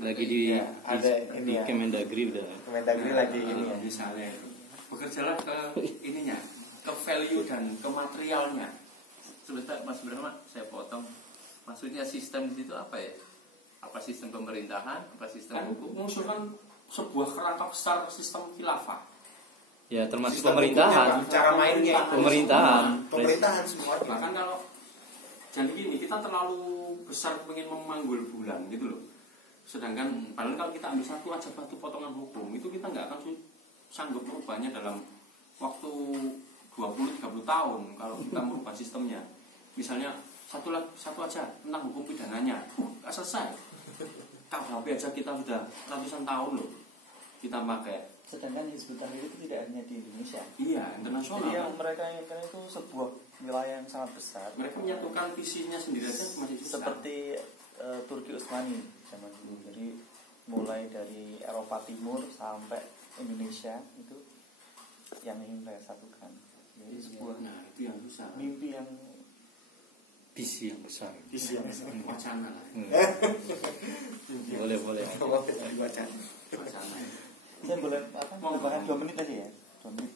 Lagi di ada ini ya. Kemendagri udah. Kemendagri lagi ini ya. Misalnya bekerjalah ke ininya, ke value dan ke materialnya. Sebentar Mas Brahma, saya potong. Maksudnya sistem di situ apa ya? Apa sistem pemerintahan, apa sistem hukum? Mengusulkan sebuah kerangka besar sistem khilafah. Ya termasuk Sistem pemerintahan. hukumnya, cara mainnya itu. Pemerintahan semua. Bahkan kalau jadi gini, kita terlalu besar pengen memanggul bulan gitu loh. Sedangkan padahal kalau kita ambil satu aja batu potongan hukum, itu kita nggak akan sanggup merubahnya dalam waktu 20-30 tahun kalau kita merubah sistemnya. Misalnya satu aja tentang hukum pidananya, nggak selesai. KUHP aja kita sudah ratusan tahun loh kita pakai. Sedangkan Hizbut Tahrir itu tidak hanya di Indonesia. Iya, internasional. Jadi yang mereka inginkan itu sebuah wilayah yang sangat besar. Mereka menyatukan visinya sendiri aja masih susah. Seperti Turki Utsmani zaman dulu. Jadi mulai dari Eropa Timur sampai Indonesia itu yang ingin mereka satukan. Jadi sebuah itu yang susah. mimpi yang Visi yang besar. Wacana lah. Boleh. Wacana. saya boleh tambahkan 2 menit tadi ya. 2 menit.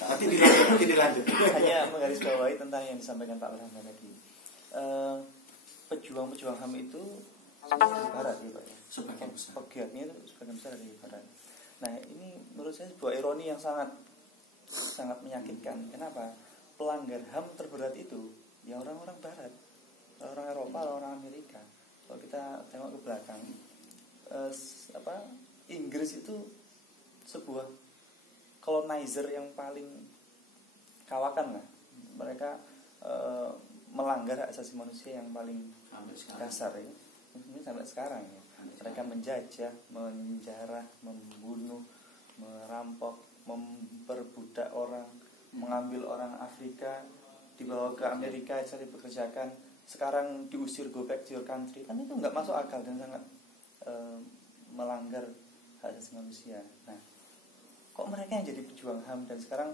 Nanti dilanjut. Hanya menggarisbawahi tentang yang disampaikan Pak Brahma tadi. Pejuang-pejuang HAM itu sebenarnya dari barat ya Pak ya. Sebagian besar. Pegiatnya itu sebagian besar dari barat. Nah ini menurut saya sebuah ironi yang sangat menyakitkan. Kenapa? Pelanggar HAM terberat itu ya orang-orang barat, orang Eropa, orang Amerika. Kalau kita tengok ke belakang, Inggris itu sebuah colonizer yang paling kawakan lah. Mereka melanggar hak asasi manusia yang paling dasar ya. Mungkin sampai sekarang ya. Mereka menjajah, menjarah, membunuh, merampok, memperbudak orang, mengambil orang Afrika, dibawa ke Amerika, saya dipekerjakan, sekarang diusir, go back to your country. Kan itu nggak masuk akal dan sangat melanggar hak asasi manusia. Nah, kok mereka yang jadi pejuang HAM dan sekarang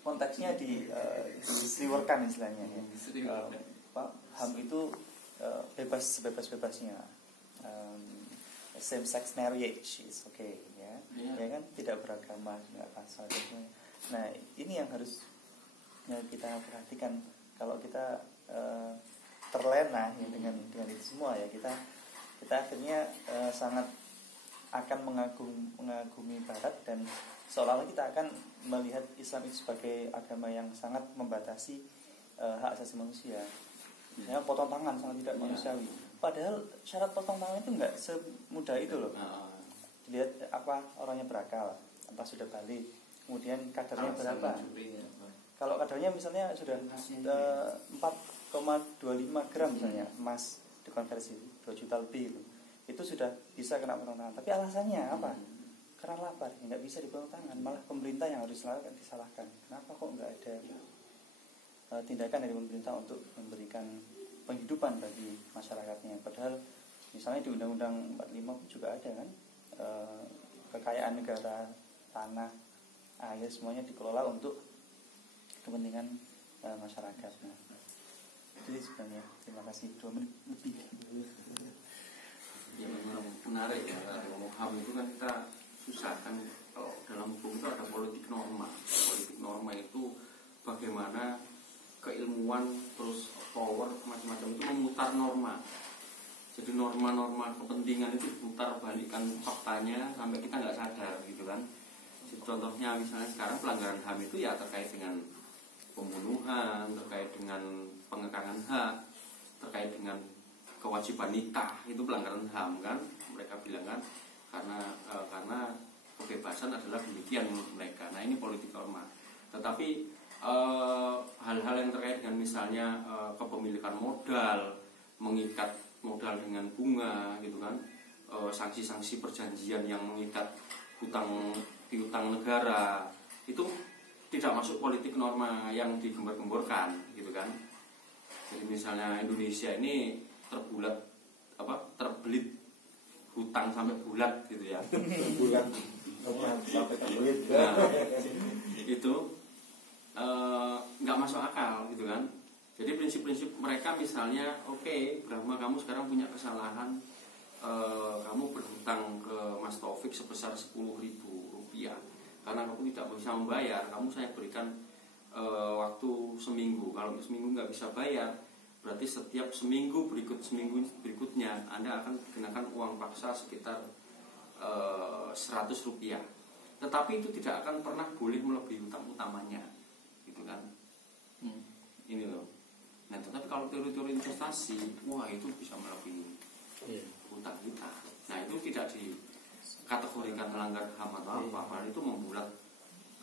konteksnya diseliwerkan istilahnya ya. HAM itu bebas-bebasnya. Same sex marriage is okay ya. Ya kan, tidak beragama, nggak pasal. Nah, ini yang harus kita perhatikan. Kalau kita terlena ya, dengan itu semua ya, kita akhirnya sangat akan mengagumi Barat dan seolah-olah kita akan melihat Islam itu sebagai agama yang sangat membatasi hak asasi manusia. Ya, potong tangan sangat tidak manusiawi. Padahal syarat potong tangan itu nggak semudah itu loh. lihat apa orangnya berakal, apa sudah balik, kemudian kadarnya berapa. Kalau kadarnya misalnya sudah 4,25 gram misalnya emas dikonversi 2 juta lebih itu sudah bisa kena potong tangan. Tapi alasannya apa? Karena lapar, nggak bisa dipotong tangan, malah pemerintah yang harus disalahkan. Kenapa kok nggak ada tindakan dari pemerintah untuk memberikan penghidupan bagi masyarakatnya? Padahal misalnya di Undang-Undang 45 juga ada kan, kekayaan negara, tanah, air semuanya dikelola untuk kepentingan masyarakat. Nah, itu sebenarnya. Terima kasih. 2 menit lebih. Ya memang menarik ya, ngomong HAM itu kan kita susah kan. Kalau dalam hukum itu ada politik norma. Politik norma itu bagaimana keilmuan terus power macam-macam itu memutar norma. Jadi norma-norma kepentingan itu diputar balikan faktanya sampai kita nggak sadar gitu kan. Jadi contohnya misalnya sekarang pelanggaran HAM itu ya terkait dengan pembunuhan, terkait dengan pengekangan hak, terkait dengan kewajiban nikah, itu pelanggaran HAM kan. Mereka bilang kan karena kebebasan adalah demikian menurut mereka. Nah ini politik norma. Tetapi hal-hal yang terkait dengan misalnya kepemilikan modal, mengikat modal dengan bunga gitu kan, sanksi-sanksi perjanjian yang mengikat piutang negara, itu tidak masuk politik norma yang digembar-gemborkan gitu kan. Jadi misalnya Indonesia ini terbelit hutang sampai bulat gitu ya. Bulan sampai terbelit. Nah, itu nggak masuk akal gitu kan. Jadi prinsip-prinsip mereka misalnya, oke, Brahma kamu sekarang punya kesalahan, kamu berhutang ke Mas Taufik sebesar 10.000 rupiah. Karena kamu tidak bisa membayar, kamu saya berikan waktu seminggu. Kalau seminggu nggak bisa bayar, berarti setiap seminggu berikutnya Anda akan dikenakan uang paksa sekitar 100 rupiah. Tetapi itu tidak akan pernah boleh melebihi hutang utamanya, gitu kan? Ini loh. Nah, tetapi kalau teori-teori investasi, wah itu bisa melebihi hutang kita. Nah, itu tidak dikategorikan melanggar HAM atau apa, padahal itu membulat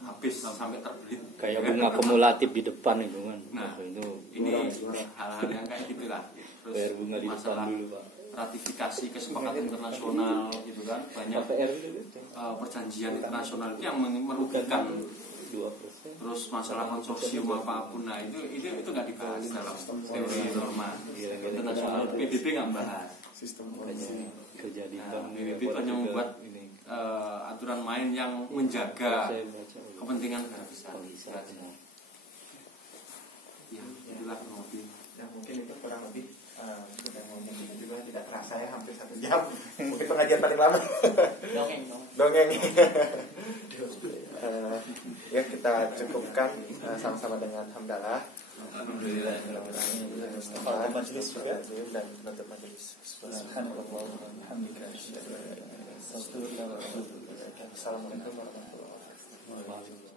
habis sampai terbelit. Kayak bunga kumulatif di depan itu kan. Nah, itu ini hal-hal yang kayak gitulah. Terus bayar bunga di depan masalah dulu, Pak. ratifikasi kesepakatan internasional gitu kan, banyak perjanjian internasional itu yang merugikan 2%. terus masalah konsorsium apapun. Nah itu nggak dibahas dalam teori norma internasional. PBB nggak bahas Sistem Kerja di nah, bank PBB itu hanya membuat aturan main yang menjaga kepentingan negara besar. Ya itulah lebih. Ya mungkin itu kurang lebih kita ngomong juga tidak terasa ya, hampir 1 jam. Mungkin pengajian paling lama. Dongeng. Ya kita cukupkan sama-sama dengan hamdalah. Alhamdulillah. Majelis juga dan penutup majelis. Assalamualaikum warahmatullahi wabarakatuh.